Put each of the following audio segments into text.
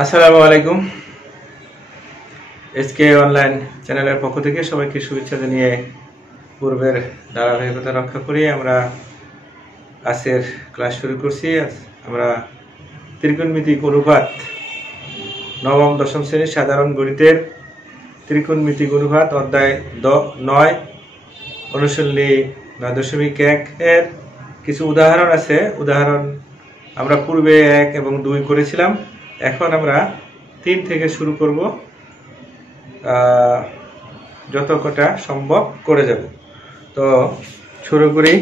আসসালামু আলাইকুম। SK online চ্যানেলের পক্ষ থেকে সবাইকে শুভেচ্ছা জানিয়ে পূর্বের ধারাবাহিকতা রক্ষা করে আমরা আজকের ক্লাস শুরু করছি। আমরা ত্রিকোণমিতিক অনুপাত নবম দশম শ্রেণীর সাধারণ গণিতের ত্রিকোণমিতিক অনুপাত অধ্যায় 9 অনুশীলনী 9.1 এর কিছু উদাহরণ আছে। উদাহরণ আমরা পূর্বে 1 এবং 2 করেছিলাম। এখন আমরা 3 থেকে শুরু করব, যত কটা সম্ভব করে যাব। তো শুরু করি।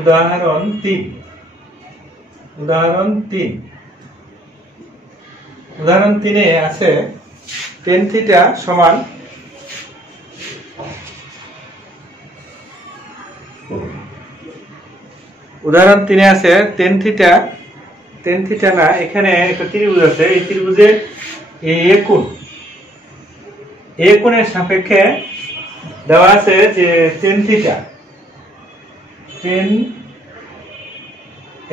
উদাহরণ 3। উদাহরণ 3-এ আছে tan থিটা সমান উদাহরণ 3-এ আছে tan থিটা না, এখানে একটা ত্রিভুজ আছে। এই ত্রিভুজের এ কোণের সাপেক্ষে দেওয়া আছে যে tan থিটা,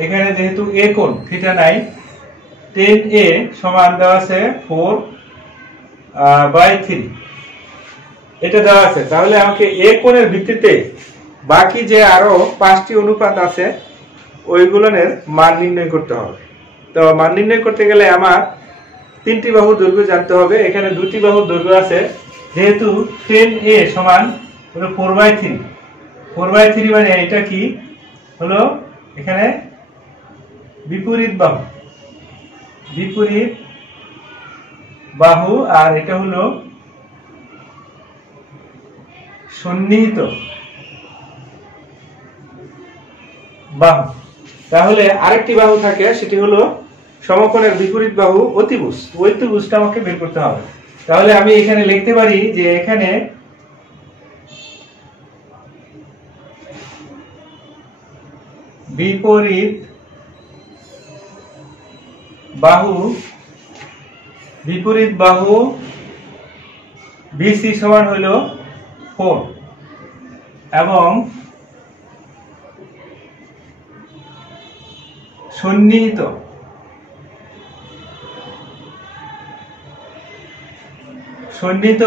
এখানে যেহেতু এ কোণ থিটা নাই, tan a সমান দেওয়া আছে 4/3 এটা দেওয়া আছে। তাহলে আমাকে এ কোণের ভিত্তিতে বাকি যে আরো 5টি অনুপাত আছে ওইগুলোর মান নির্ণয় করতে হবে। তো মান নির্ণয় করতে গেলে আমার 3টি বাহুর দৈর্ঘ্য জানতে হবে। এখানে 2টি বাহুর দৈর্ঘ্য আছে, যেহেতু tan a সমান হলো 4/3 মানে এটা কি হলো, এখানে বিপরীত বাহু আর এটা হলো সন্নিহিত বাহু। তাহলে আরেকটি বাহু থাকে, সেটি হলো সমকোণের বিপরীত বাহু অতিভুজ। অতিভুজটা আমাকে বের করতে হবে। তাহলে আমি এখানে লিখতে পারি যে এখানে বিপরীত বাহু BC সমান হলো 4 এবং সন্নিহিত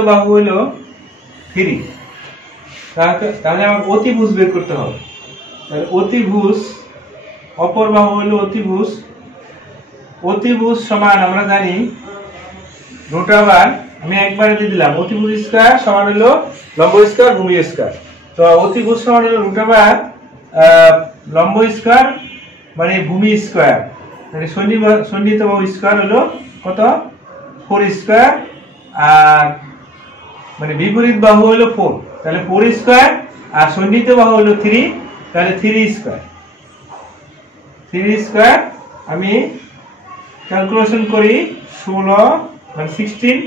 বাহু হলো 3। তাহলে আমাকে অতিভুজ বের করতে হবে। তাহলে অতিভুজ, অপর বাহু হলো অতিভুজ সমান আমরা জানি √, আমি একবারে দিয়ে দিলাম, অতিভুজ স্কয়ার সমান হলো লম্ব স্কয়ার ভূমি স্কয়ার। তো অতিভুজ সমান হলো √, লম্ব স্কয়ার মানে ভূমি স্কয়ার, মানে সন্নিহিত বাহু স্কয়ার হলো কত 4 স্কয়ার, আর মানে বিপরীত বাহু হলো 4, তাহলে 4 স্কয়ার, আর সন্নিহিত বাহু হলো 3, তাহলে 3 স্কয়ার। আমি ক্যালকুলেশন করি 16 মানে 16,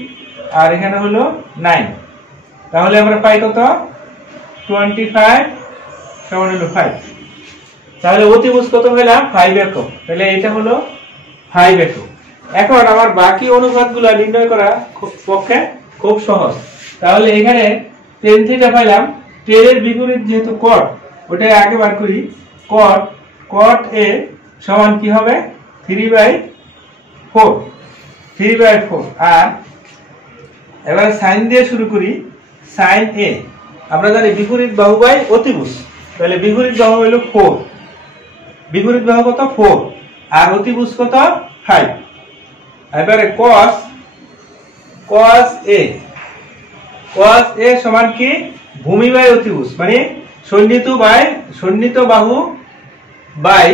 আর এখানে হলো 9। তাহলে আমরা পাই কত 25 সমান হলো 5। তাহলে অতিভুজ কত পেলাম 5 একক। তাহলে এটা হলো 5 একক। এখন আমার বাকি অনুপাতগুলো নির্ণয় করা পক্ষে খুব সহজ। তাহলে এখানে tan থিটা পাইলাম, tan এর বিপরীত যেহেতু cot, ওটা আগে বার করি। cot a সমান কি হবে 3/4। আর এবারে sin দিয়ে শুরু করি। sin a আমরা জানি বিপরীত বাহু বাই অতিভুজ, তাহলে বিপরীত বাহু হলো 4, বিপরীত বাহু কত 4 আর অতিভুজ কত 5। এবারে cos a সমান কি ভূমি বাই অতিভুজ, মানে সন্নিহিত বাহু বাই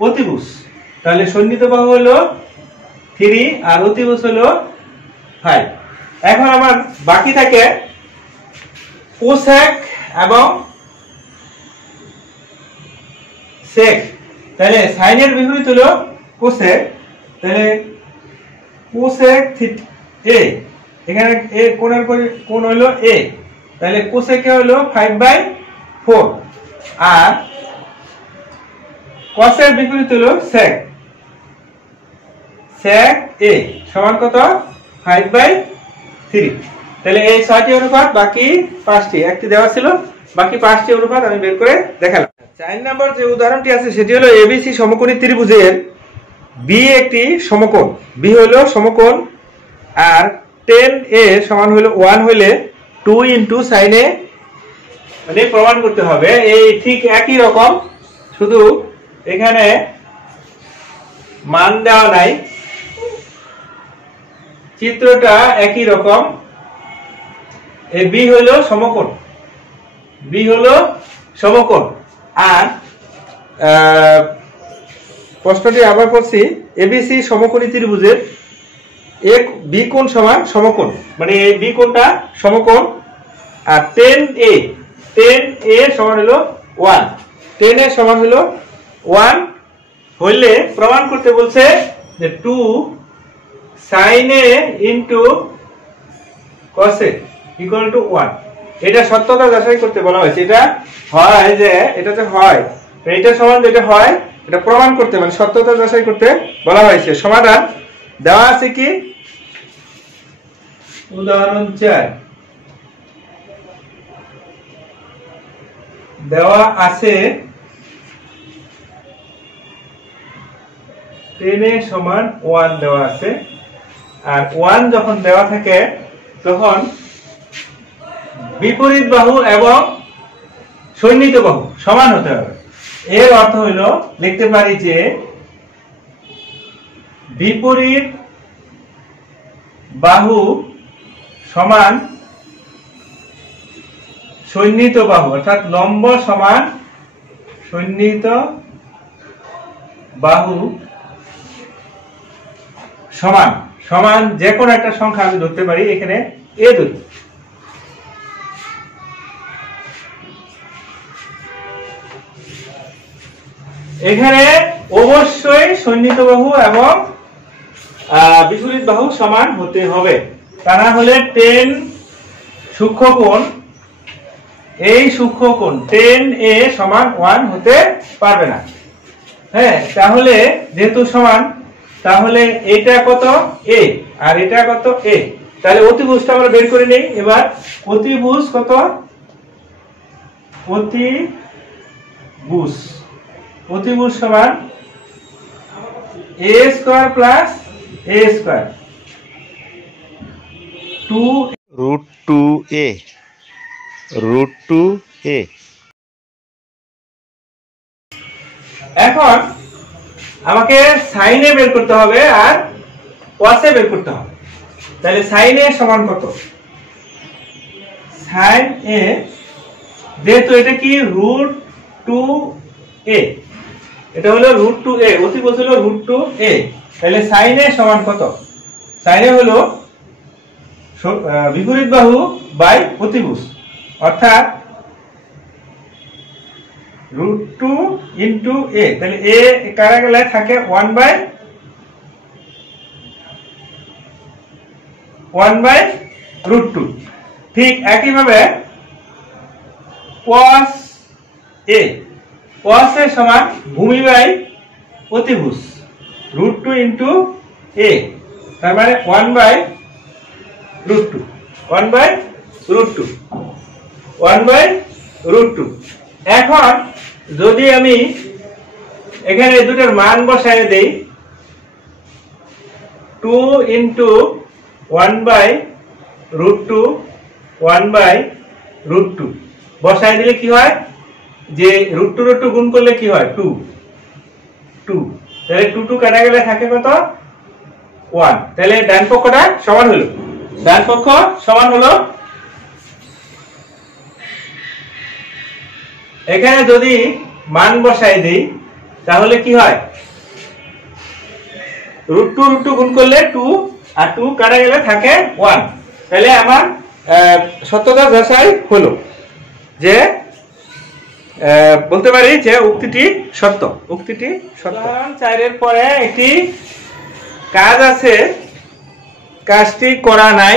অতিভুজ। তাহলে সন্নিহিত বাহু হলো 3 আর অতিভুজ হলো 5। এখন আমার বাকি থাকে কোসেক এবং সেক। তাহলে সাইনের বিপরীত হলো কোসেক, তাহলে কোসেক a, এখানে a কোণ হলো a, তাহলে কোসেক হলো 5/4 আর কসের বিপরীত হলো sec sec a সমান কত 5/3। তাহলে এই 6টি অনুপাত, বাকি 5টি, একটি দেওয়া ছিল, বাকি 5টি অনুপাত আমি বের করে দেখালাম। 4 নম্বর যে উদাহরণটি আছে সেটি হলো এবিসি সমকোণী ত্রিভুজের বি একটি সমকোণ, বি হলো সমকোণ, আর tan a সমান হলো 1 হলে 2 * sin a মানে প্রমাণ করতে হবে। এই ঠিক একই রকম, শুধু এখানে মান দেওয়া নাই, চিত্রটা একই রকম। এই বি হলো সমকোণ, বি হলো সমকোণ। আর প্রশ্নটি আবার করছি, এবিসি সমকোণী ত্রিভুজের এক বি কোণ সমান সমকোণ, মানে এই বি কোণটা সমকোণ। আর tan a সমান হলো 1, tan a সমান হলো 1 হইলে প্রমাণ করতে বলছে যে 2 sin a * cos a = 1। এটা সত্যতা যাচাই করতে বলা হয়েছে। এটা হয় যে এটাতে হয়, এটা সমান যেটা হয় এটা প্রমাণ করতে, মানে সত্যতা যাচাই করতে বলা হয়েছে। সমাধান দেওয়া আছে কি, উদাহরণ 4 দেওয়া আছে tan a সমান 1 দেওয়া আছে। আর 1 যখন দেওয়া থাকে তখন বিপরীত বাহু এবং সন্নিহিত বাহু সমান হতে হবে। এর অর্থ হলো লিখতে পারি যে বিপরীত বাহু সমান সন্নিহিত বাহু, অর্থাৎ লম্ব সমান সন্নিহিত বাহু সমান সমান যে কোনো একটা সংখ্যা আমি ধরতে পারি, এখানে a ধরি। এখানে অবশ্যই সন্নিহিত বাহু এবং বিপরীত বাহু সমান হতে হবে, তা না হলে tan সূক্ষ্মকোণ, এই সূক্ষ্মকোণ tan a সমান 1 হতে পারবে না। হ্যাঁ, তাহলে যেহেতু সমান, তাহলে এটা কত a আর এটা কত a, তাহলে অতিভুজটা আমরা বের করে নেই। এবার অতিভুজ কত, অতিভুজ সমান a² + a², 2√2a √2a। এখন আমাকে sin a বের করতে হবে আর cos a বের করতে হবে। তাহলে sin a সমান কত, sin a যেহেতু এটা কি √2a, এটা হলো √2a, অতিভুজ হলো √2a, তাহলে sin a সমান কত, sin a হলো বিপরীত বাহু বাই অতিভুজ, অর্থাৎ √2 * a, তাহলে a কারা গেলে থাকে 1/√2। ঠিক একই ভাবে cos a সমান ভূমি বাই অতিভুজ √2 * a, তার মানে 1/√2। এখন যদি আমি এখানে দুটোর মান বসায় দেই, 2 * 1/√2 1/√2 বসায় দিলে কি হয়, যে √2 গুণ করলে কি হয় 2, তাহলে 2 কাটা গেলে থাকে কত 1, তাহলে ডান পক্ষটা সমান হলো, ডান পক্ষ সমান হলো। এখানে যদি মান বসাই দেই তাহলে কি হয়, √2 গুণ করলে 2 আর 2 কাটা গেলে থাকে 1, তাহলে আমার সত্যতা যাচাই হলো, যে বলতে পারি যে উক্তিটি সত্য। 4 এর পরে একটি কাজ আছে, কাজটি করা নাই,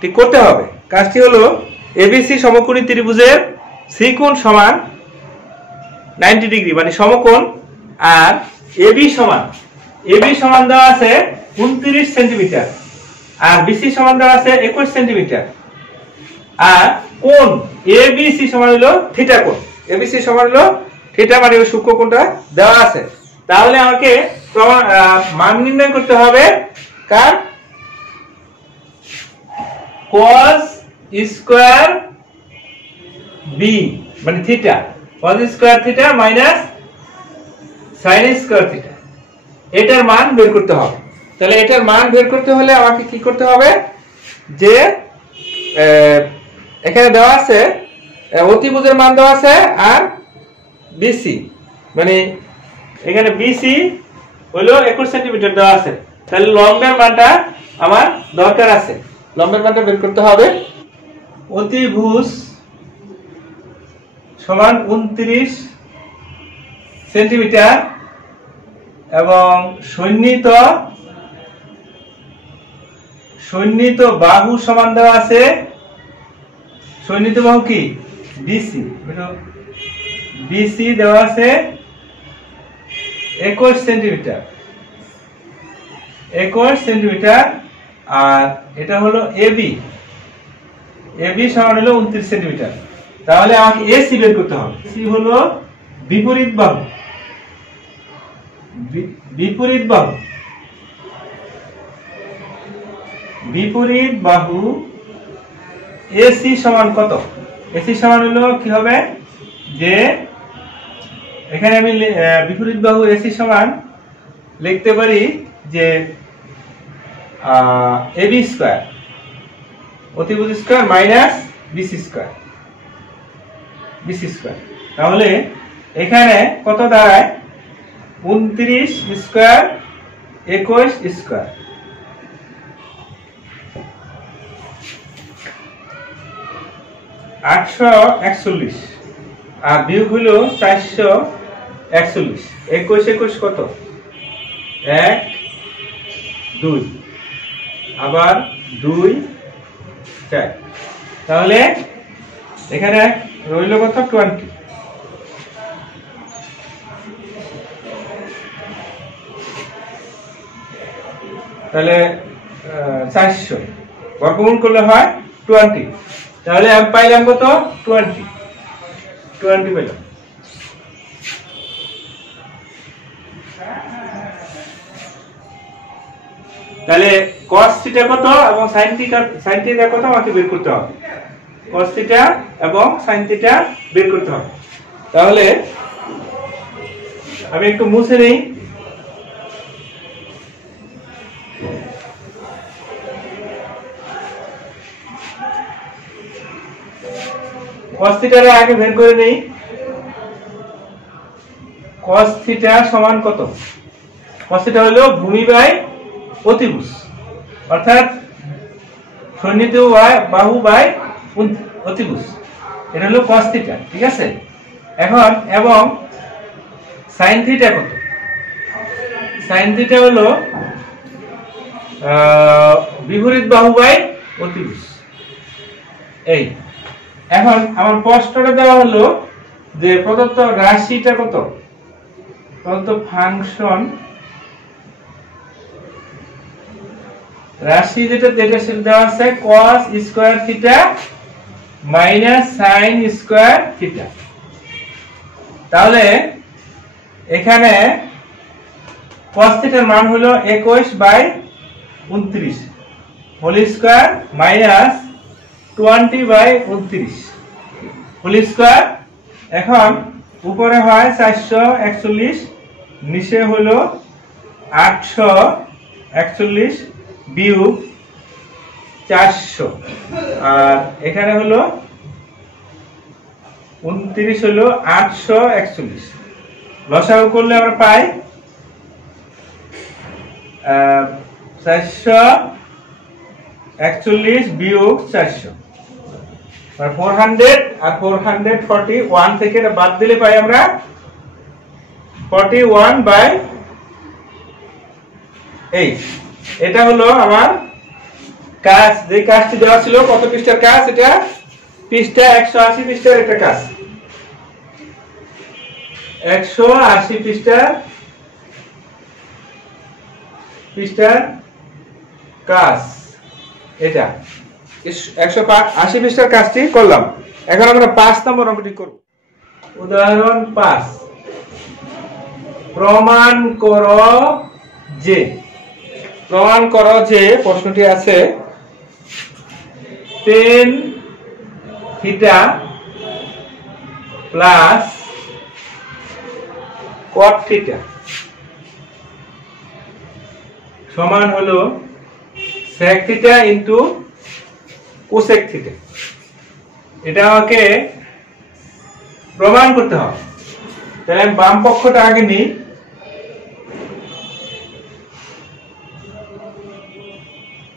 ঠিক করতে হবে। কাজটি হলো এবিসি সমকোণী ত্রিভুজের সি কোণ সমান 90 ডিগ্রি, মানে সমকোণ, আর এবি সমান দেওয়া আছে 29 সেন্টিমিটার আর বিসি সমান দেওয়া আছে 21 সেন্টিমিটার আর কোণ এবিসি সমান হলো থিটা কোণ এবিসি সমান হলো থিটা মানে ওই সূক্ষ্মকোণটা দেওয়া আছে তাহলে আমাকে মান নির্ণয় করতে হবে কার cos স্কয়ার বি মানে theta cos square theta minus sin square theta এটার মান বের করতে হবে তাহলে এটার মান বের করতে হলে আমাকে কি করতে হবে যে এখানে দেওয়া আছে অতিভুজের মান দেওয়া আছে আর বিসি মানে এখানে বিসি হলো 21 সেন্টিমিটার দেওয়া আছে তাহলে লম্বের মানটা আমার দরকার আছে লম্বের মানটা বের করতে হবে অতিভুজ সমান 29 সেন্টিমিটার এবং সন্নিহিত বাহু সমান দেওয়া আছে সন্নিহিত বাহু কি বিসি বিসি দেওয়া আছে 21 সেন্টিমিটার আর এটা হলো এবি সমান হলো 29 সেন্টিমিটার তাহলে আমাকে এসি বের করতে হবে সি হলো বিপরীত বাহু এসি সমান কত এসি সমান হলো কি হবে যে এখানে আমি বিপরীত বাহু এসি সমান লিখতে পারি যে এবি স্কয়ার অতিভুজ স্কয়ার মাইনাস বিসি স্কয়ার তাহলে এখানে কত দাঁড়ায় 29 স্কয়ার 21 স্কয়ার (841) আর বিয়োগ হলো 441 21 কত 1 2 আবার 2 4 তাহলে এখানে রইল কত 20 তাহলে 400 বর্গমূল করলে হয় 20 তাহলে আমি পাইলাম কত 20 পেলাম তাহলে cos থিটা কত এবং sin থিটা কত আমাকে বের করতে হবে cos থিটা এবং sin থিটা বের করতে হবে তাহলে আমি একটু মুছে নেই cos থিটার আগে বের করে নেই cos থিটা সমান কত cos থিটা হলো ভূমি বাই অতিভুজ অর্থাৎ সন্নিহিত বাহু বাই অতিভুজ এটা হলো cos থিটা ঠিক আছে এখন এবং sin থিটা কত sin থিটা হলো বিপরীত বাহু বাই অতিভুজ এই এখন আমার প্রশ্নটা দেওয়া হলো যে প্রদত্ত রাশিটা কত প্রদত্ত ফাংশন রাশি যেটা দেওয়া আছে cos square theta minus sin square theta তাহলে এখানে cos থিটার মান হলো 21/29 whole square minus 20/29 whole square এখন উপরে হয় 441 নিচে হলো 841 বিয়োগ 400 আর এখানে হলো 29 হলো 841 লসাগু করলে আমরা পাই 441 বিয়োগ 400 আর 400 আর 441 থেকে বাদ দিলে পাই আমরা 41/8 এটা হলো আমার কাজ যে কাজটি দেওয়া ছিল কত পৃষ্ঠার কাজ এটা পৃষ্ঠা 180 পৃষ্ঠার একটা কাজ 180 পৃষ্ঠার কাজ, এটা 180 পৃষ্ঠার কাজটি করলাম। এখন আমরা 5 নম্বর অঙ্কটি করব। উদাহরণ 5, প্রমাণ করো যে, প্রমাণ করো যে প্রশ্নটি আছে tan theta plus cot theta সমান হলো sec theta into cosec theta. এটা আমাকে প্রমাণ করতে হবে। তাহলে আমি বাম পক্ষটা আগে নিই।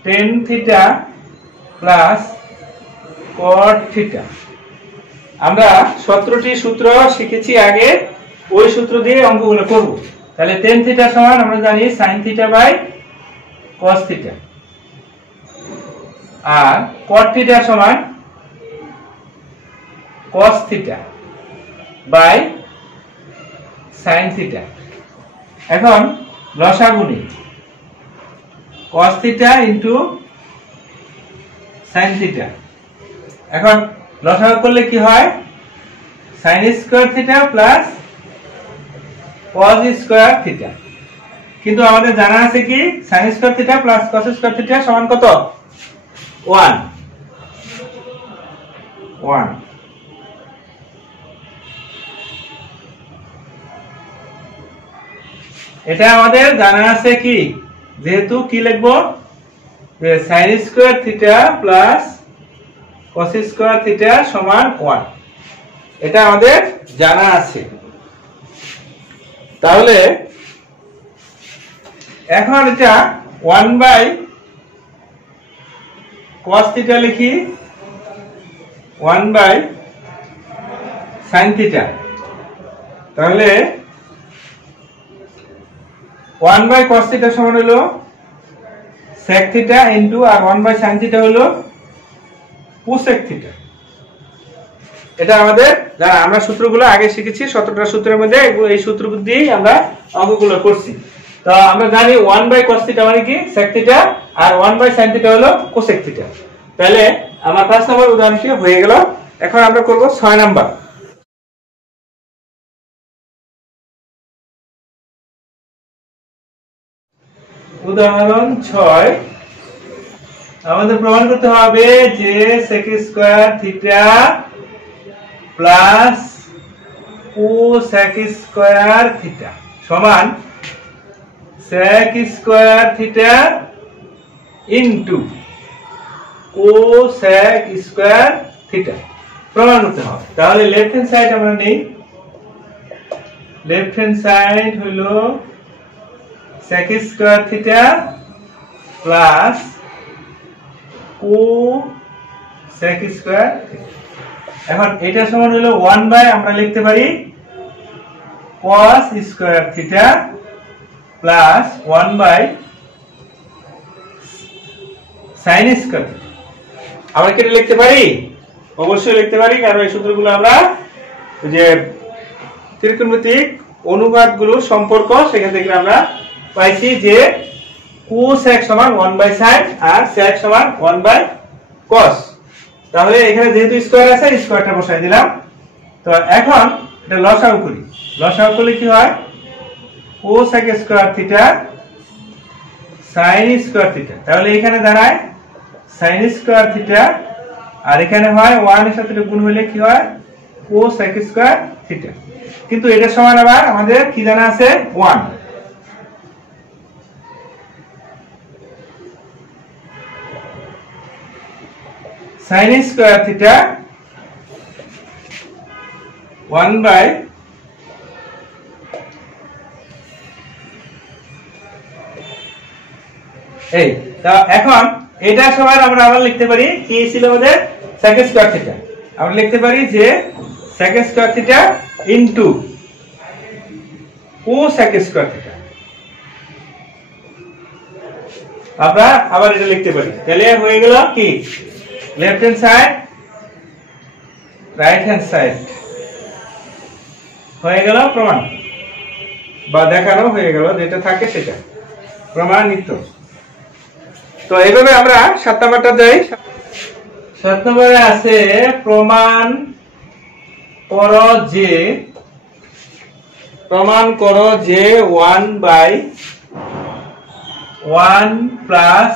tan theta plus cot theta, আমরা 17টি সূত্র শিখেছি আগে, ওই সূত্র দিয়ে অঙ্কগুলো করব। তাহলে tan থিটা সমান আমরা জানি sin theta by cos theta, আর cot থিটা সমান cos theta by sin theta. এখন লসাগু নিই, cos theta into sin theta. এখন লসাগু করলে কি হয়, sin square theta plus cos square theta. কিন্তু আমাদের জানা আছে কি sin square theta plus cos square theta সমান কত? 1। এটা আমাদের জানা আছে কি, যেহেতু কি লিখবো, যে sin square theta plus cos square theta সমান 1, এটা আমাদের জানা আছে। তাহলে এখন এটা 1 বাই cos থিটা লিখি, 1 বাই sin থিটা। তাহলে 1 বাই cos থিটা সমান হলো sec থিটা ইনটু, আর 1 বাই sin থিটা হলো cosec থিটা। এটা আমাদের জানা, আমরা সূত্রগুলো আগে শিখেছি 17টা সূত্রের মধ্যে, এই সূত্রগুলো দিয়েই আমরা অঙ্কগুলো করছি। তো আমরা জানি 1 বাই cos থিটা মানে কি sec থিটা, আর 1 বাই sin থিটা হলো cosec থিটা। তাহলে আমার 5 নম্বর উদাহরণটি হয়ে গেল। এখন আমরা করব 6 নাম্বার। উদাহরণ 6, আমাদের প্রমাণ করতে হবে যে sec square theta plus cosec square theta সমান sec square theta into cosec square theta প্রমাণ করতে হবে। তাহলে লেফট হ্যান্ড সাইড আমরা নেই, লেফট হ্যান্ড সাইড হলো sec square theta plus cosec square theta. এখন এটা সমান হলো 1 বাই, আমরা লিখতে পারি cos square theta plus 1 by sin square theta. আমরা কি লিখতে পারি? অবশ্যই লিখতে পারি, কারণ এই সূত্রগুলো আমরা যে ত্রিকোণমিতিক অনুপাতগুলো সম্পর্ক সেখান থেকে আমরা পাইছি যে cosec সমান 1 বাই sin আর sec সমান 1 বাই cos। তাহলে এখানে যেহেতু স্কয়ার আছে, স্কয়ারটা বসাই দিলাম। তো এখন এটা লসাগু করি, লসাগু করলে কি হয়, cosec square theta sin square theta. তাহলে এখানে দাঁড়ায় sin স্কয়ার থিটা, আর এখানে হয় 1 এর সাথে গুণ হলে কি হয় cosec স্কয়ার থিটা। কিন্তু এটা সমান আবার আমাদের কি জানা আছে 1। sin স্কয়ার থিটা 1 বাই এই। তা এখন এটা সমান আমরা আবার লিখতে পারি কি ছিল আমাদের sec স্কয়ার থিটা, আমরা লিখতে পারি যে sec square theta into cosec square theta. আমরা আবার এটা লিখতে পারি। তাহলে হয়ে গেল কি left hand side right hand side হয়ে গেল প্রমাণ বা দেখানো হয়ে গেল, যেটা থাকে সেটা প্রমাণিত। তো এইভাবে আমরা 7 নাম্বারটা দেই। 7 নম্বরে আছে প্রমাণ করো যে 1/1 plus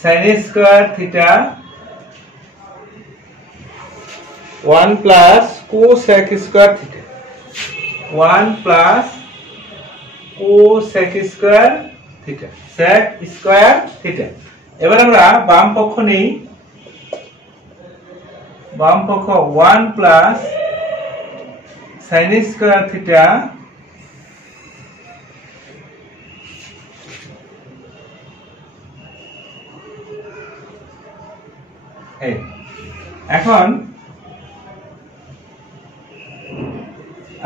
sin square theta 1 plus cosec square theta 1 plus cosec square theta sec square theta. এবার আমরা বাম পক্ষ নেই, বাম পক্ষ 1 প্লাস sin স্কয়ার থিটা এখন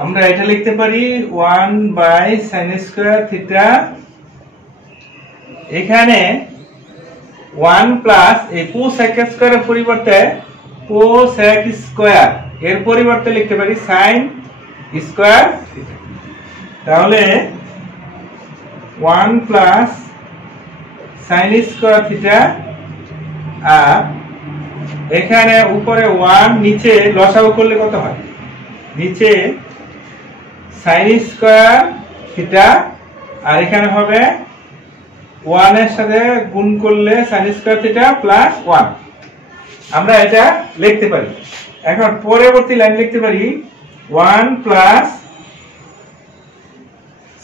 আমরা এটা লিখতে পারি 1/sin স্কয়ার থিটা, এখানে 1 প্লাস এই cosec স্কয়ারের পরিবর্তে cosec স্কয়ার এর পরিবর্তে লিখতে পারি sin স্কয়ার থিটা। তাহলে 1 প্লাস sin স্কয়ার থিটা আর এখানে উপরে 1 নিচে লসাগু করলে কত হয়, নিচে sin স্কয়ার থিটা আর এখানে হবে 1 এর সাথে গুণ করলে sin স্কয়ার থিটা প্লাস 1। আমরা এটা লিখতে পারি। এখন পরবর্তী লাইন লিখতে পারি 1 প্লাস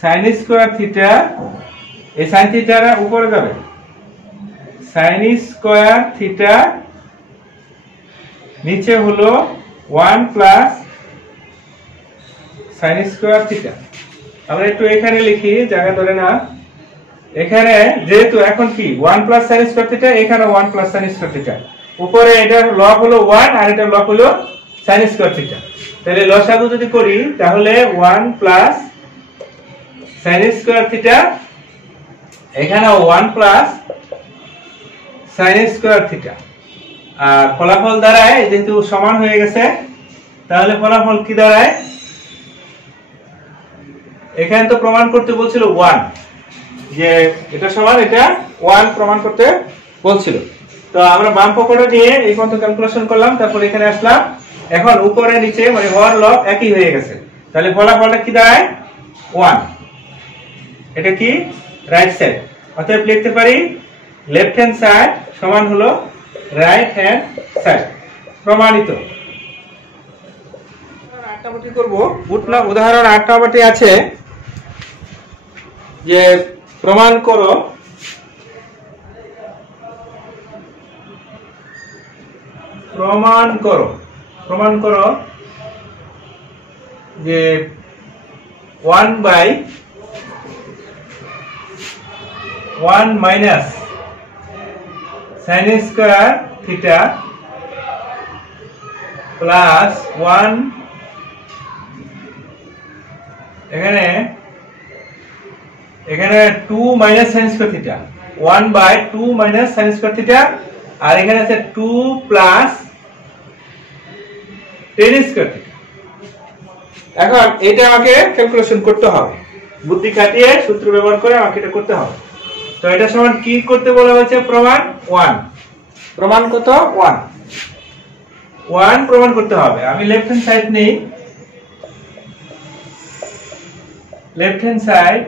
sin স্কয়ার থিটা, এই sin থিটাটা উপরে যাবে, sin স্কয়ার থিটা নিচে হলো 1 প্লাস sin স্কয়ার থিটা। আমরা একটু এখানে লিখি, জায়গা ধরে না। এখানে যেহেতু এখন কি 1 প্লাস sin স্কয়ার থিটা, এখানে 1 প্লাস sin স্কয়ার থিটা, উপরে এটার লব হলো 1 আর এটার লব হলো sin স্কয়ার থিটা। তাহলে লসাগু যদি করি তাহলে 1 প্লাস sin স্কয়ার থিটা, এখানে 1 প্লাস sin স্কয়ার থিটা। আর ফলাফল দাঁড়ায় যেহেতু সমান হয়ে গেছে, তাহলে ফলাফল কি দাঁড়ায়, এখানে তো প্রমাণ করতে বলছিল 1, যে এটা সমান এটা 1 প্রমাণ করতে বলছিল। তো আমরা বাম পক্ষটা নিয়ে এই পর্যন্ত ক্যালকুলেশন করলাম, তারপর এখানে আসলাম। এখন উপরে নিচে মানে হর লব একই হয়ে গেছে, তাহলে ফলাফলটা কি দাঁড়ায় 1। এটা কি রাইট সাইড, অতএব লিখতে পারি লেফট হ্যান্ড সাইড সমান হলো রাইট হ্যান্ড সাইড, প্রমাণিত। 8 নম্বরটি করব। উদাহরণ 8 নম্বরটি আছে যে প্রমাণ করো যে 1/1 minus sin square theta plus 1, এখানে 2 minus sin square theta, 1/2 minus sin square theta আর এখানে আছে 2 প্লাস tan স্কয়ার থিটা। এখন এটা আমাকে ক্যালকুলেশন করতে হবে, বুদ্ধি খাটিয়ে সূত্র ব্যবহার করে আমাকে এটা করতে হবে। তো এটা সমান কি করতে বলা হয়েছে, প্রমাণ 1। প্রমাণ কত 1 প্রমাণ করতে হবে। আমি লেফট হ্যান্ড সাইড নেই, লেফট হ্যান্ড সাইড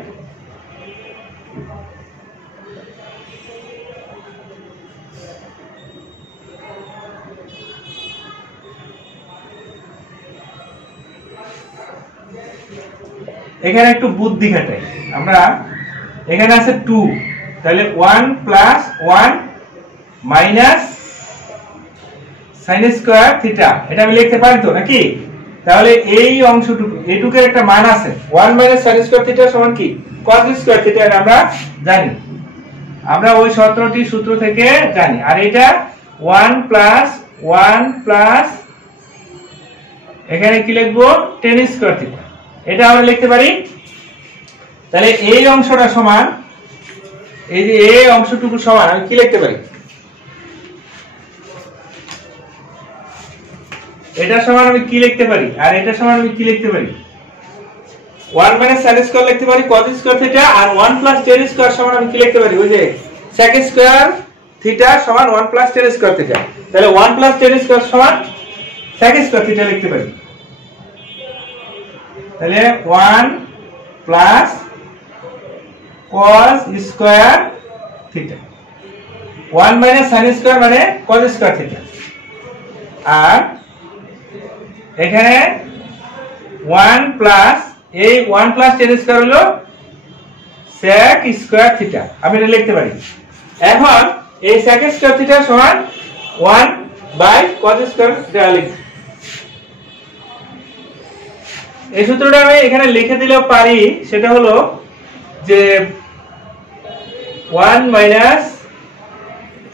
এখানে একটু বুদ্ধি খাটাই আমরা। এখানে আছে 2, তাহলে 1 plus 1 minus sin square theta, এটা আমি লিখতে পারি তো নাকি? তাহলে এই অংশটুকু এটুকের একটা মান আছে, 1 মাইনাস sin স্কয়ার থিটা সমান কি cos স্কয়ার থিটা, আমরা জানি, আমরা ওই সূত্র থেকে জানি। আর এটা 1 প্লাস এখানে কি লিখবো tan স্কয়ার থিটা, এটা আমরা লিখতে পারি। তাহলে এই অংশটা সমান, এই যে এই অংশটুকু সমান আমি কি লিখতে পারি, এটা সমান আমি কি লিখতে পারি আর এটা সমান আমি কি লিখতে পারি 1 মাইনাস sin স্কয়ার লিখতে পারি cos স্কয়ার থিটা আর 1 প্লাস tan স্কয়ার সমান আমি কি লিখতে পারি ওই যে sec স্কয়ার থিটা সমান 1 প্লাস tan স্কয়ার থিটা তাহলে 1 প্লাস tan স্কয়ার সমান sec স্কয়ার থিটা লিখতে পারি তাহলে 1 plus cos square theta 1 minus sin square মানে cos স্কয়ার থিটা আর এখানে 1 প্লাস এই 1 প্লাস tan স্কয়ার হলো sec স্কয়ার থিটা আমি এটা লিখতে পারি এখন এই sec স্কয়ার থিটা সমান 1 বাই cos স্কয়ার থিটা লিখি এই সূত্রটা আমি এখানে লিখে দিলেও পারি সেটা হলো যে 1 মাইনাস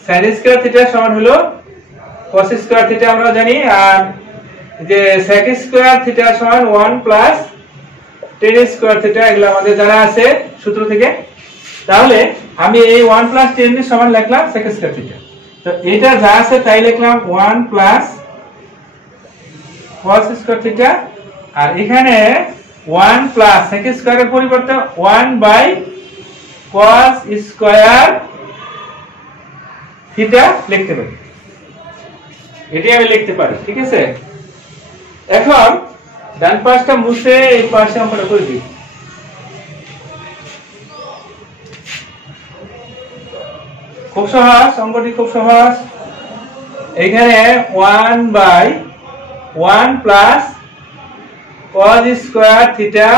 sin স্কয়ার থিটা সমান হলো cos স্কয়ার থিটা আমরা জানি আর যে sec স্কয়ার থিটা সমান 1 প্লাস tan স্কয়ার থিটা এগুলো আমাদের জানা আছে সূত্র থেকে তাহলে আমি এই 1 প্লাস tan এর সমান লিখলাম sec স্কয়ার থিটা তো এটা যা আছে তাই লিখলাম 1 প্লাস cos স্কয়ার থিটা আর এখানে 1 প্লাস sec স্কয়ারের পরিবর্তে 1 বাই cos স্কয়ার থিটা লিখতে পারি এটি আমি লিখতে পারি ঠিক আছে এখন ডান পাশটা মুছে এই পাশে আমরা করে দিই খুব সহজ অঙ্কটি খুব সহজ এখানে 1 by 1 plus cos square theta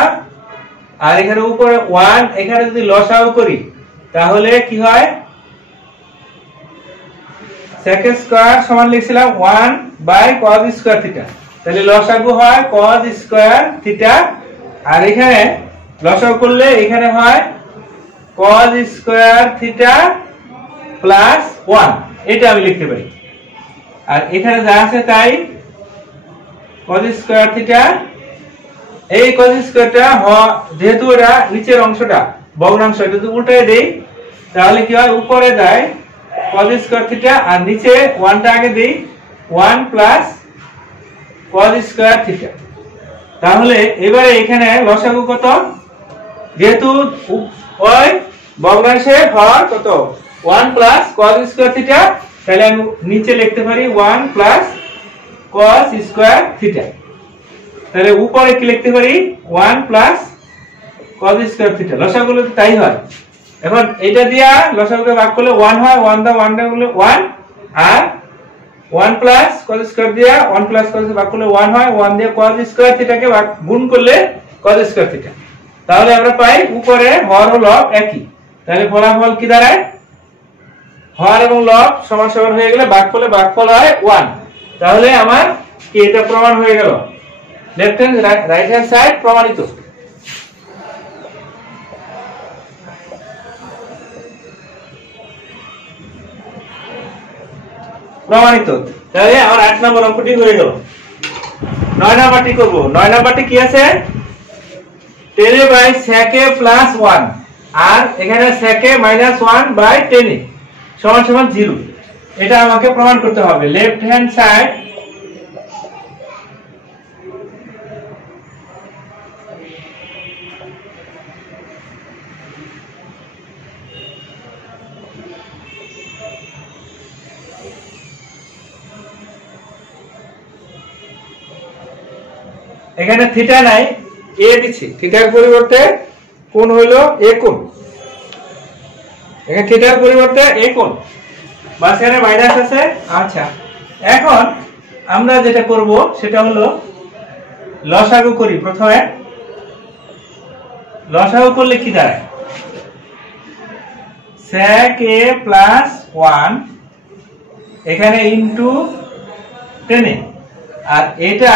আর এখানে উপরে 1 এখানে যদি লসাগু করি তাহলে কি হয় sec স্কয়ার সমান লিখছিলাম 1 বাই cos স্কয়ার থিটা তাহলে লসাগু হয় cos স্কয়ার থিটা আর এখানে লসাগু করলে এখানে হয় cos স্কয়ার থিটা প্লাস 1 এটা আমি লিখতে পারি আর এখানে যা আছে তাই cos স্কয়ার থিটা এই cos স্কয়ারটা যেহেতু এটা নিচের অংশটা ভগ্নাংশ এটা যদি উল্টায় দেই তাহলে কি হয় উপরে যায় cos স্কয়ার থিটা আর নিচে 1 টা আগে দেই 1 প্লাস cos স্কয়ার থিটা তাহলে এবারে এখানে লসাগু কত যেহেতু ওই ভগ্নাংশে হর কত 1 প্লাস cos স্কয়ার থিটা তাহলে আমি নিচে লিখতে পারি 1 প্লাস cos স্কয়ার থিটা তাহলে উপরে কি লিখতে পারি 1 প্লাস cos স্কয়ার থিটা লসাগুলো তাই হয় এখন এটা দিয়া লসাগুকে ভাগ করলে 1 হয় 1 দা 1 দা করলে 1 আর 1 প্লাস cos স্কয়ার দিয়া 1 প্লাস cos ভাগ করলে 1 হয় 1 দিয়ে cos স্কয়ার থিটাকে ভাগ গুণ করলে cos স্কয়ার থিটা তাহলে আমরা পাই উপরে হর ও লব একই তাহলে ফলাফল কি দাঁড়ায় হর এবং লব সমান সমান হয়ে গেলে ভাগফল হয় 1 তাহলে আমার কি এটা প্রমাণ হয়ে গেল left hand right hand side প্রমাণিত তাহলে আমার 8 নম্বর অঙ্কটি হয়ে গেল 9 নাম্বারটি করব 9 নাম্বারটি কি আছে 10 বাই sec a প্লাস 1 আর এখানে sec a মাইনাস 1 বাই 10 সমান সমান 0 এটা আমাকে প্রমাণ করতে হবে লেফট হ্যান্ড সাইড এখানে থিটা নাই এ দিছি থিটার পরিবর্তে কোণ হলো এ কোণ এখানে থিটার পরিবর্তে এ কোণ মাঝখানে মাইনাস আছে আচ্ছা এখন আমরা যেটা করব সেটা হলো লসাগু করি প্রথমে লসাগু করলে কি দাঁড়ায় sec a প্লাস 1 এখানে ইনটু 10 আর এটা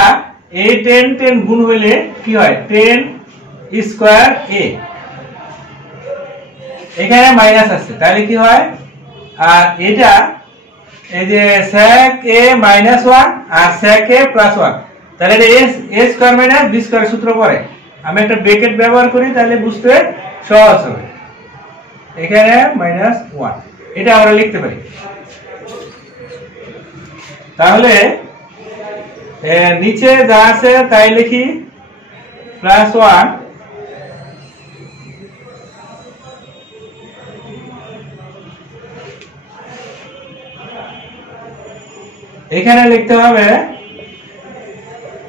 a 10 গুণ হইলে কি হয় 10 স্কয়ার a এখানে মাইনাস আছে তাহলে কি হয় আর এটা এই যে sec a মাইনাস 1 আর sec a প্লাস 1 তাহলে এটা a square minus b square সূত্র পড়ে আমি একটা ব্র্যাকেট ব্যবহার করি তাহলে বুঝতে সহজ হবে এখানে মাইনাস 1 এটা আমরা লিখতে পারি তাহলে নিচে যা আছে তাই লিখি +1 এখানে লিখতে হবে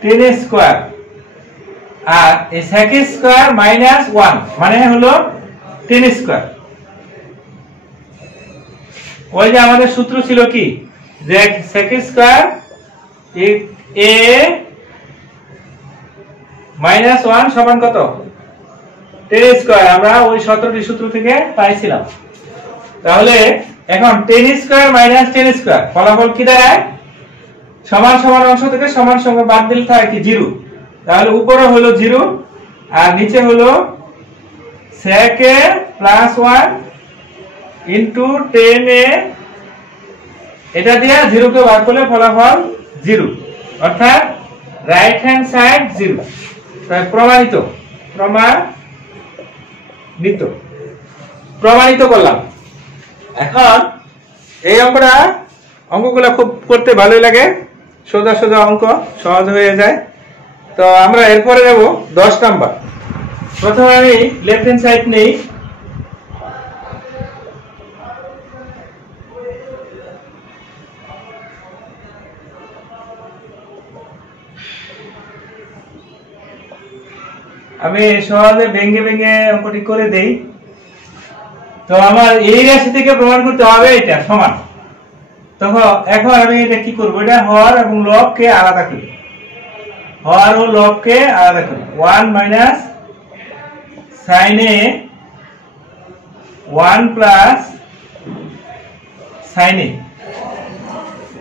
10 স্কয়ার আর এই sec স্কয়ার -1 মানে হলো 10 স্কয়ার। ওই যে আমাদের সূত্র ছিল কি যে sec স্কয়ার a -1 সমান কত 10 স্কয়ার, আমরা ওই 17টি সূত্র থেকে পাইছিলাম। তাহলে এখন 10 স্কয়ার -10 স্কয়ার ফলাফল কি দাঁড়ায়, সমান সমান অংশ থেকে সমান সংখ্যা বাদ দিলে থাকে কি 0। তাহলে উপরে হলো 0 আর নিচে হলো sec a +1 ইনটু 10 a, এটা দিয়ে 0 কে বাদ করলে ফলাফল 0, অর্থাৎ রাইট হ্যান্ড সাইড 0। তাই প্রমাণিত করলাম। এখন এই অঙ্কগুলো খুব করতে ভালোই লাগে, সোজা সোজা অঙ্ক, সহজ হয়ে যায়। তো আমরা এরপরে নেব 10 নাম্বার। প্রথমে আমি লেফট হ্যান্ড সাইড নেই। আমি সহজে ভেঙে ভেঙে অঙ্কটি করে দেই। তো আমার এই রাশি থেকে প্রমাণ করতে হবে এটা সমান। তখন এখন আমি এটা কি করব, এটা হর এবং লবকে আলাদা করি, হর ও লবকে আলাদা করি। 1 minus sin a 1 plus sin a,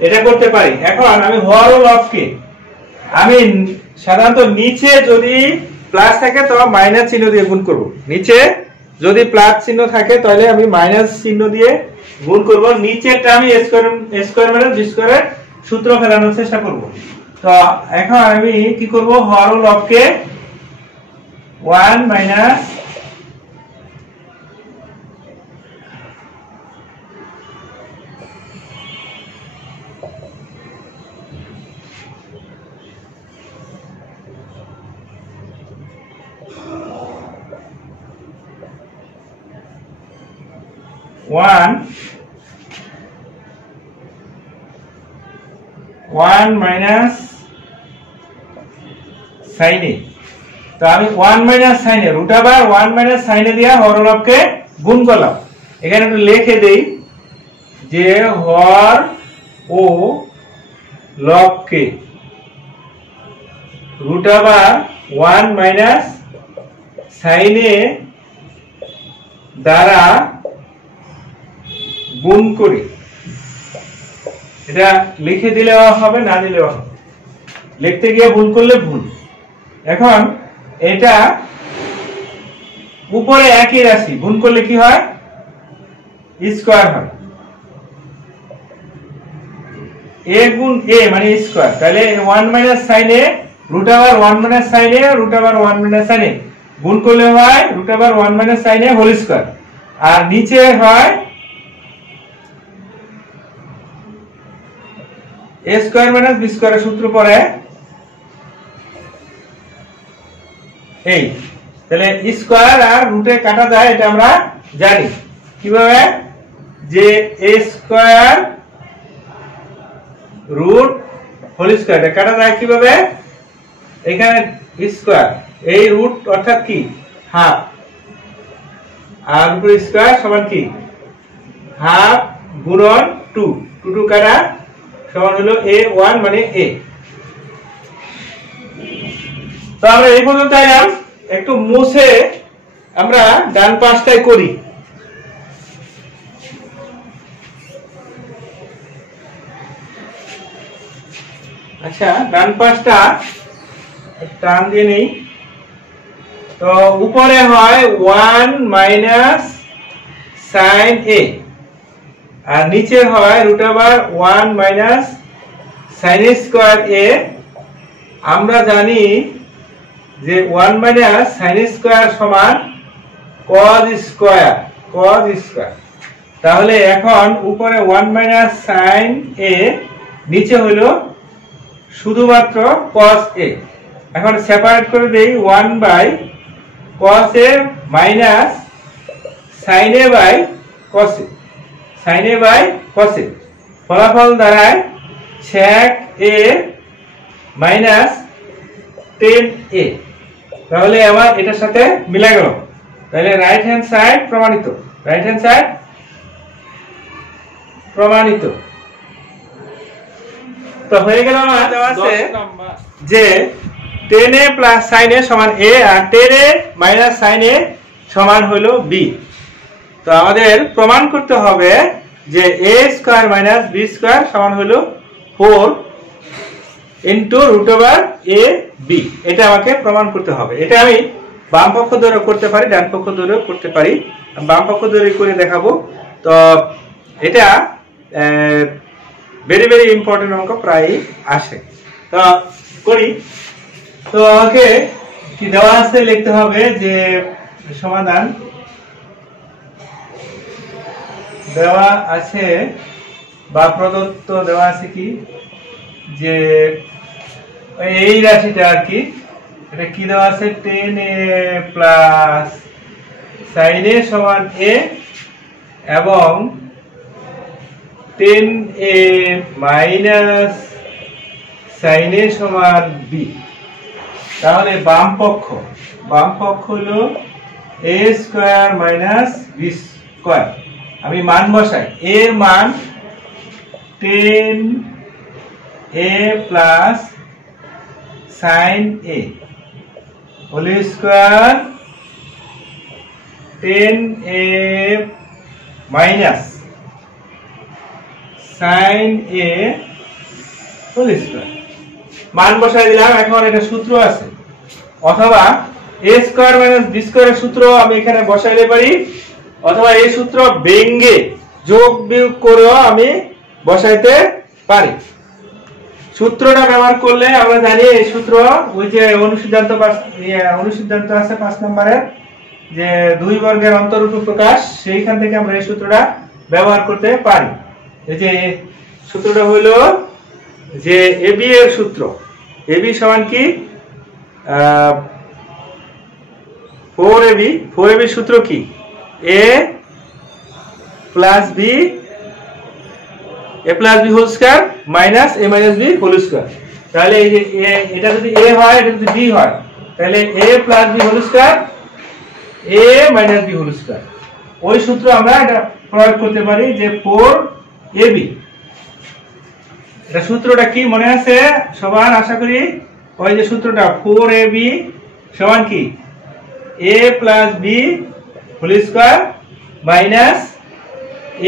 এটা করতে পারি। এখন আমি হর ও লবকে আমি সাধারণত নিচে যদি প্লাস থাকে তো মাইনাস চিহ্ন দিয়ে গুণ করব, নিচে যদি প্লাস চিহ্ন থাকে তাহলে আমি মাইনাস চিহ্ন দিয়ে গুণ করব। নিচেরটা আমি স্কয়ার মাইনাস বি স্কয়ারের সূত্র ফেলানোর চেষ্টা করব। তো এখন আমি কি করব, হর ও লবকে 1 minus one minus sin a। তো আমি 1 মাইনাস sin a রুট আবার 1 মাইনাস sin a দিয়া হর ও লবকে গুণ করলাম। এখানে একটু লিখে দেই যে হর ও লবকে রুট আবার 1 মাইনাস sin a দ্বারা গুণ করি। এটা লিখে দিলেও হবে, না দিলেও হবে, লিখতে গিয়ে ভুল করলে ভুল। এখন এটা উপরে একই রাশি, গুণ করলে কি হয়, স্কয়ার হয়। a গুণ a মানে স্কয়ার, তাহলে 1 মাইনাস sin a রুট আবার 1 মাইনাস sin a রুট আবার 1 মাইনাস sin a গুণ করলে হয় রুট আবার 1 minus sin a whole square, আর নিচে হয় a স্কয়ার মাইনাস b স্কয়ারের সূত্র পড়ে এই। তাহলে স্কয়ার আর রুটে কাটা যায়, এটা আমরা জানি কিভাবে, যে a square root whole square কাটা যায় কিভাবে, এখানে স্কয়ার এই রুট অর্থাৎ কি হাফ, আর উপরে স্কয়ার সমান কি হাফ গুণন 2, 2 কাটা সমান হলো a1 মানে a। তো আমরা এই পর্যন্ত আইলাম, একটু মুছে আমরা ডান পাশটাই করি। আচ্ছা, ডান পাশটা টান দিয়ে নেই। তো উপরে হয় 1 মাইনাস sin a আর নিচে হয় রুট আবার 1 মাইনাস sin স্কয়ার a। আমরা জানি যে 1 মাইনাস sin স্কয়ার সমান cos স্কয়ার, তাহলে এখন উপরে 1 মাইনাস sin a, নিচে হলো শুধুমাত্র cos a। এখন সেপারেট করে দেই 1 by cos a minus sin a by cos a, sin a by cos a। ফলাফল দাঁড়ায় sec a minus tan a। তাহলে আমার এটার সাথে মিলে গেল। তাহলে রাইট হ্যান্ড সাইড প্রমাণিত, রাইট হ্যান্ড সাইড প্রমাণিত। তো হয়ে গেল আমার দেওয়া আছে যে tan a plus sin a সমান a আর tan a minus sin a সমান হলো b। তো আমাদের প্রমাণ করতে হবে যে a square minus b square সমান হলো 4 into root over a b। এটা আমাকে প্রমাণ করতে হবে। এটা আমি বাম পক্ষ ধরে করতে পারি, ডান পক্ষ ধরেও করতে পারি। বাম পক্ষ ধরে করে দেখাবো। তো এটা ভেরি ভেরি ইম্পর্টেন্ট অঙ্ক, প্রায় আসে। তো করি। তো আমাকে কি দেওয়া আছে লিখতে হবে যে সমাধান দেওয়া আছে বা প্রদত্ত দেওয়া আছে কি যে এই রাশিটা আর কি, এটা কি দেওয়া আছে tan a plus sin a সমান a এবং tan a minus sin a সমান b। তাহলে বাম পক্ষ হলো a square minus b square. আমি মান বসাই, এর মান tan a plus sin a whole square tan a minus sin a whole square. মান বসাই দিলাম। এখন এটা সূত্র আছে, অথবা a স্কয়ার মাইনাস b স্কয়ারের সূত্র আমি এখানে বসাইতে পারি, অথবা এই সূত্র ভেঙে যোগ বিয়োগ করেও আমি বসাইতে পারি। সূত্রটা ব্যবহার করলে আমরা জানি এই সূত্র ওই যে অনুসিদ্ধান্ত আছে 5 নম্বরের যে 2 বর্গের অন্তরূপ প্রকাশ, সেইখান থেকে আমরা এই সূত্রটা ব্যবহার করতে পারি। এই যে সূত্রটা হলো যে ab এর সূত্র, ab সমান কি 4ab। 4ab এর সূত্র কি a plus b whole square minus a minus b whole square. তাহলে এই যে এটা যদি a হয়, এটা যদি b হয়, তাহলে a plus b whole square a minus b whole square. ওই সূত্র আমরা এটা প্রয়োগ করতে পারি যে 4ab। এটা সূত্রটা কি মনে আছে সবার? আশা করি ওই যে সূত্রটা 4ab সমান কি a plus b whole square minus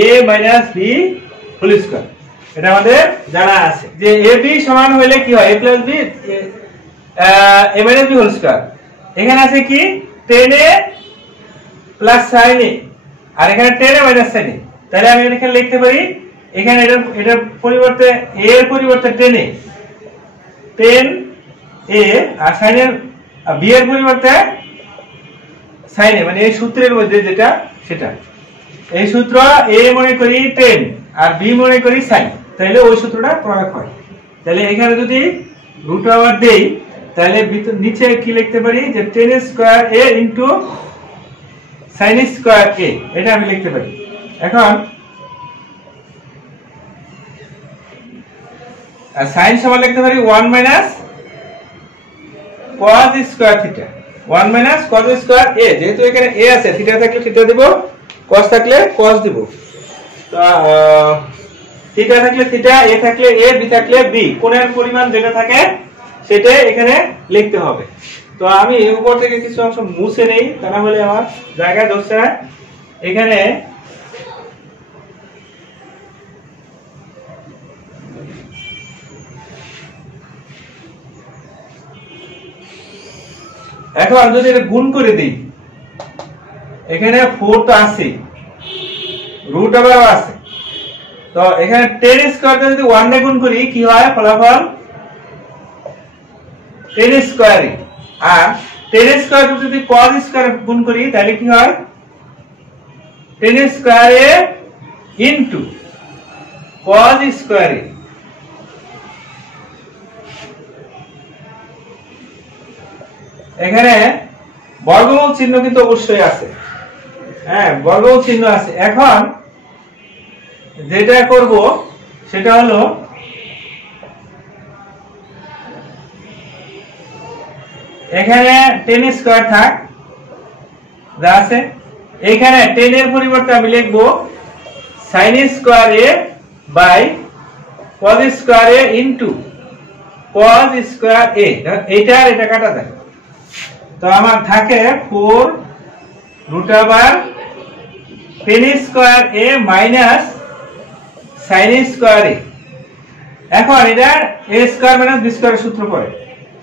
a minus b whole square. এটা আমাদের জানা আছে যে ab সমান হলে কি হয় a plus b a minus b whole square. এখানে আছে কি tan a plus sin a আর এখানে tan a minus sin a। তাহলে আমি এখানে লিখতে পারি, এখানে এটার পরিবর্তে a এর পরিবর্তে tan a আর sin এর b এর পরিবর্তে sin a, মানে এই সূত্রের মধ্যে যেটা সেটা। এই সূত্র a মনে করি 10 আর b মনে করি sin, তাহলে ওই সূত্রটা প্রয়োগ হয়। তাহলে এখানে যদি রুট ওভার দেই, তাহলে নিচে কি লিখতে পারি যে tan square a into sin square a, এটা আমি লিখতে পারি। এখন sin সমান লিখতে পারি 1 minus cos square theta, 1 minus cos square a। যেহেতু এখানে a আছে, থিটা থাকলে থিটা দেব, cos থাকলে cos দেব। তো থিটা থাকলে থিটা, a থাকলে a, b থাকলে b, কোণের পরিমাণ যেটা থাকে সেটা এখানে লিখতে হবে। তো আমি উপর থেকে কিছু অংশ মুছে নেই, তা না হলে আমার জায়গা ধরছে না। এখানে এখন যদি এটা গুণ করে দিই, এখানে 4 তো আছে, রুট ওভার আছে। তো এখানে tan স্কয়ার যদি 1 দিয়ে গুণ করি কি হয় ফলাফল tan স্কয়ার। আর tan স্কয়ার যদি cos স্কয়ার গুণ করি তাহলে কি হয় tan square into cos square. এখানে বর্গমূল চিহ্ন কিন্তু অবশ্যই আছে, হ্যাঁ বর্গমূল চিহ্ন আছে। এখন যেটা করব সেটা হলো এখানে 10 স্কয়ার থাক যা আছে, এখানে 10 এর পরিবর্তে আমি লিখব sin square a by cos square a into cos square a। এটা আর এটা কাটা যায়, তো আমার থাকে 4 root over 10 square a minus sin square a। এখন এটা a স্কয়ার মাইনাস b স্কয়ারের সূত্র পড়ে,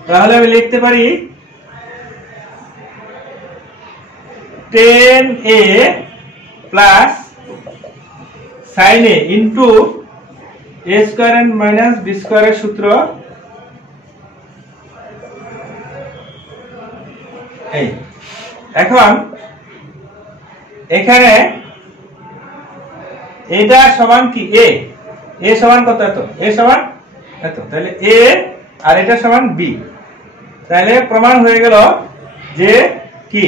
তাহলে আমি লিখতে পারি 10a plus sin a into a square and minus b স্কয়ারের সূত্র এই। এখন এখানে এটা সমান কি a, a সমান কত এত, a সমান এত, তাহলে a আর এটা সমান b। তাহলে প্রমাণ হয়ে গেল যে কি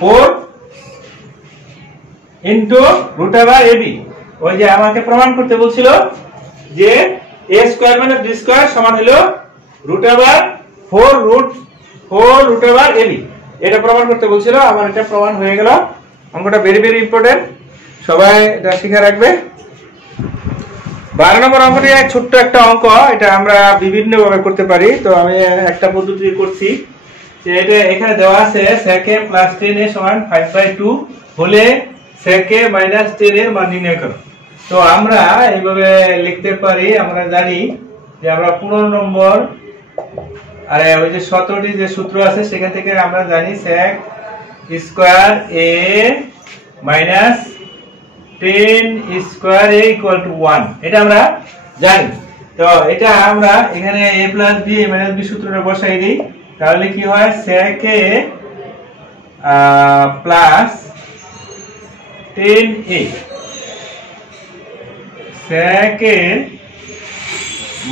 4 ইনটু রুট ওভার ab। ওই যে আমাকে প্রমাণ করতে বলছিল যে a square minus b square সমান হলো root over 4 root over ab। এটা প্রমাণ করতে বলছিল, আমার এটা প্রমাণ হয়ে গেল। অঙ্কটা ভেরি ভেরি ইম্পর্টেন্ট, সবাই এটা শিখে রাখবে। 12 নম্বর অঙ্কটি এক ছোট্ট একটা অঙ্ক, এটা আমরা বিভিন্ন ভাবে করতে পারি। তো আমি একটা পদ্ধতি করছি যে এটা এখানে দেওয়া আছে sec a + 10a = 5/2 হলে sec a - 10 এর মান নির্ণয় করো। তো আমরা এইভাবে লিখতে পারি, আমরা জানি যে আমরা 15 নম্বর আর ওই যে 17টি যে সূত্র আছে সেখান থেকে আমরা জানি sec square a minus 10 square a = 1, এটা আমরা জানি। তো এটা আমরা এখানে a + b - b সূত্রটা বসাই দিই, তাহলে কি হয় sec a plus 10a sec a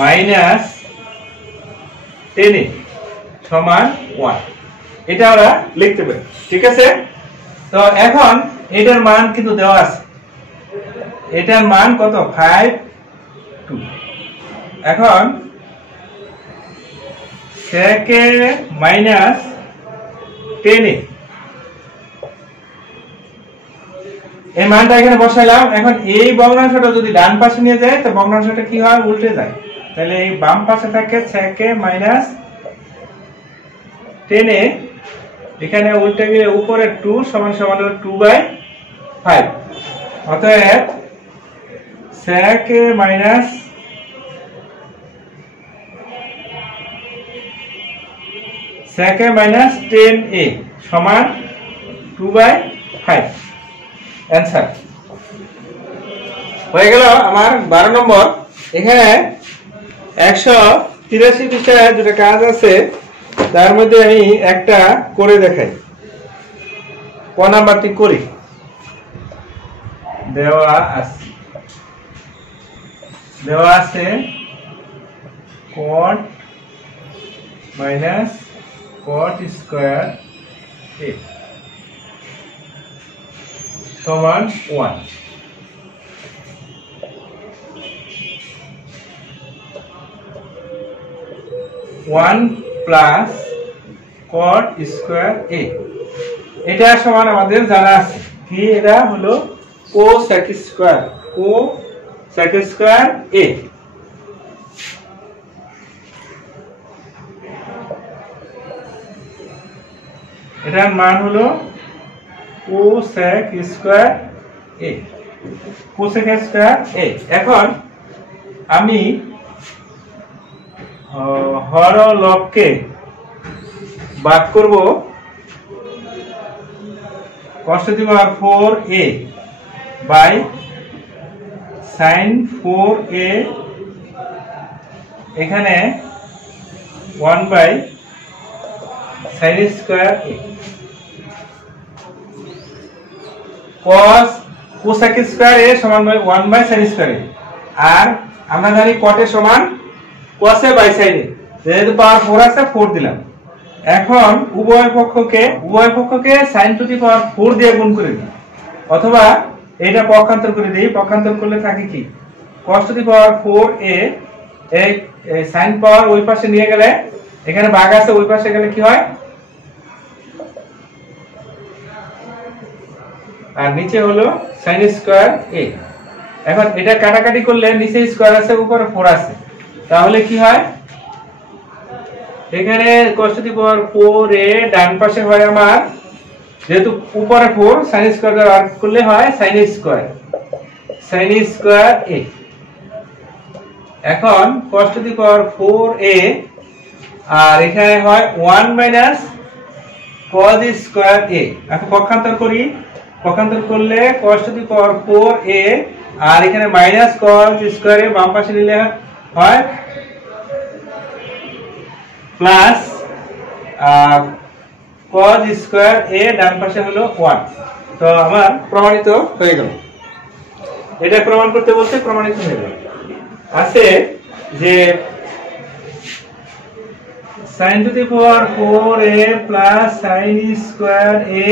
minus 10a সমান 1, এটা আমরা লিখতে পারি। ঠিক আছে, তো এখন এটার মান কিন্তু দেওয়া আছে, এটার মান কত 5/2। এখন sec a মাইনাস 10a এই মানটা এখানে বসাইলাম। এখন এই ভগ্নাংশটা যদি ডান পাশে নিয়ে যায় তো ভগ্নাংশটা কি হয় উল্টে যায়, তাহলে এই বাম পাশে থাকে sec a মাইনাস 10a, এখানে উল্টে গিয়ে উপরে 2 সমান সমান 2/5। অতএব sec a মাইনাস 10a সমান 2/5। অ্যানসার হয়ে গেল আমার 12 নম্বর। এখানে 183 পৃষ্ঠায় যেটা কাজ আছে তার মধ্যে আমি একটা করে দেখাই, ক নাম্বারটি করি। দেওয়া আছে cot minus cot square a সমান 1। প্লাস cot স্কয়ার a, এটা সমান আমাদের জানা আছে কি, এটা হলো cosec স্কয়ার a। এটার মান হলো cosec স্কয়ার a। এখন আমি হরলবকে ভাগ করব cos to the power 4a by sin 4a, এখানে 1/sin square a। cosec square a সমান 1/sin স্কয়ার a, আর আমরা জানি cot এ সমান cos a by sin a, যেহেতু পাওয়ার 4 আছে 4 দিলাম, এখন উভয় পক্ষকে sin টু দি পাওয়ার 4 দিয়ে গুণ করে দিই, অথবা এটা পক্ষান্তর করে দিই। পক্ষান্তর করলে থাকে কি cos two the power 4a, এই sin পাওয়ার ওই পাশে নিয়ে গেলে এখানে ভাগ আছে, ওই পাশে গেলে কি হয়, আর নিচে হলো sin স্কয়ার a। এখন এটা কাটাকাটি করলে নিচে স্কয়ার আছে, উপরে 4 আছে, তাহলে কি হয়, এখানে cos two the power 4a ডান পাশে হয় আমার, যেহেতু উপরে 4 sin স্কয়ার ভাগ করলে হয় sin স্কয়ার a। এখন cos two the power 4a আর এখানে হয় 1 মাইনাস cos স্কয়ার a। এখন পক্ষান্তর করি, পক্ষান্তর করলে cos two the power 4a আর এখানে মাইনাস cos স্কয়ার a বাম পাশে নিলে হয় প্লাস cos স্কয়ার a ডান পাশে হলো 1। তো আমার প্রমাণিত হয়ে গেল। এটা প্রমাণ করতে বলতে প্রমাণিত হয়ে গেল। আছে যে sin two the power 4a plus sin square a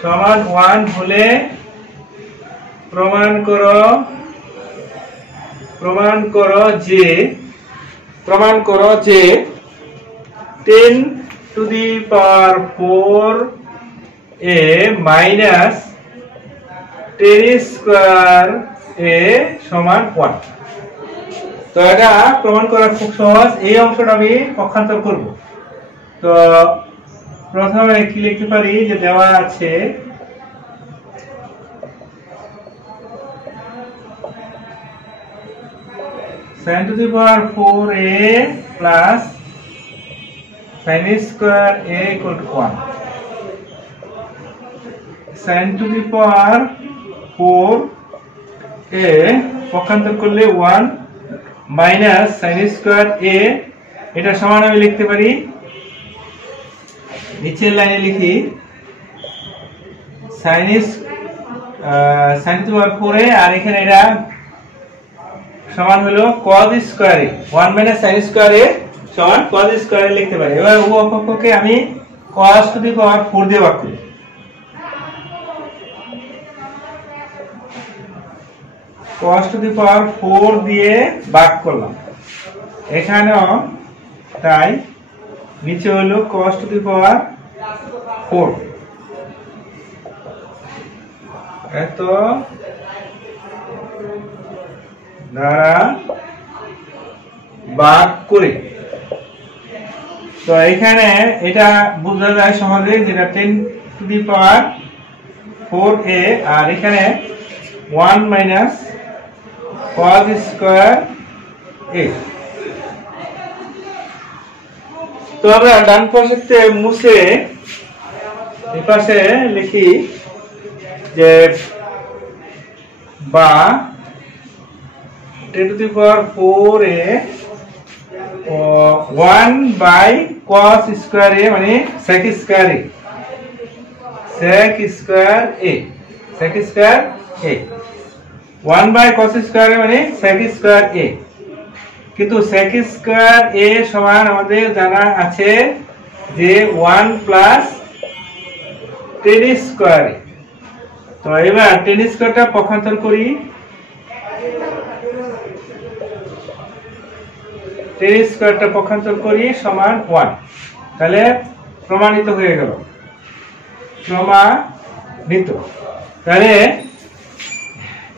সমান 1 হলে প্রমাণ করো যে 10 to the power 4a minus 10 square a সমান 1। তো এটা প্রমাণ করা খুব সহজ। এই অংশটা আমি পক্ষান্তর করব। তো প্রথমে কি লিখতে পারি, যে দেওয়া আছে sin two the power 4a plus sin square a equal to 1। sin two the power 4a পক্ষান্তর করলে 1 মাইনাস sin স্কয়ার a, এটা সমান আমি লিখতে পারি, নিচের লাইনে লিখি sin two the power 4a আর এখানে এটা সমান হলো cos square a, 1 minus sin square a সমান cos স্কয়ার a লিখতে পারি। এবার উভয় পক্ষকে আমি cos টু দি পাওয়ার 4 দিয়ে ভাগ করি। cos টু দি পাওয়ার 4 দিয়ে ভাগ করলাম, এখানেও তাই, নিচে হলো cos টু দি পাওয়ার 4 এত দ্বারা ভাগ করে। তো এখানে এটা বোঝা যায় সহজে, যেটা 10 টু দি পাওয়ার 4a আর এখানে 1 মাইনাস cos স্কয়ার a। তো আমরা ডান পাশে মুছে এই পাশে লিখি যে বা 10 to the power 4a 1 by cos square a মানে sec square a, sec square a, sec square a 1 by cos square a মানে sec স্কয়ার a। কিন্তু sec স্কয়ার a সমান আমাদের জানা আছে যে 1 প্লাস tan স্কয়ার a। তো এবার tan স্কয়ারটা পক্ষান্তর করি, tan স্কয়ারটা পক্ষান্তর করি সমান 1, তাহলে প্রমাণিত হয়ে গেল, প্রমাণিত। তাহলে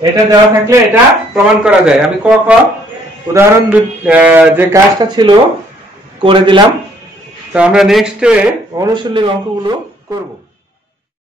এটা দেওয়া থাকলে এটা প্রমাণ করা যায়। আমি উদাহরণ যে কাজটা ছিল করে দিলাম। তো আমরা নেক্সটে অনুশীলনী অঙ্কগুলো করব।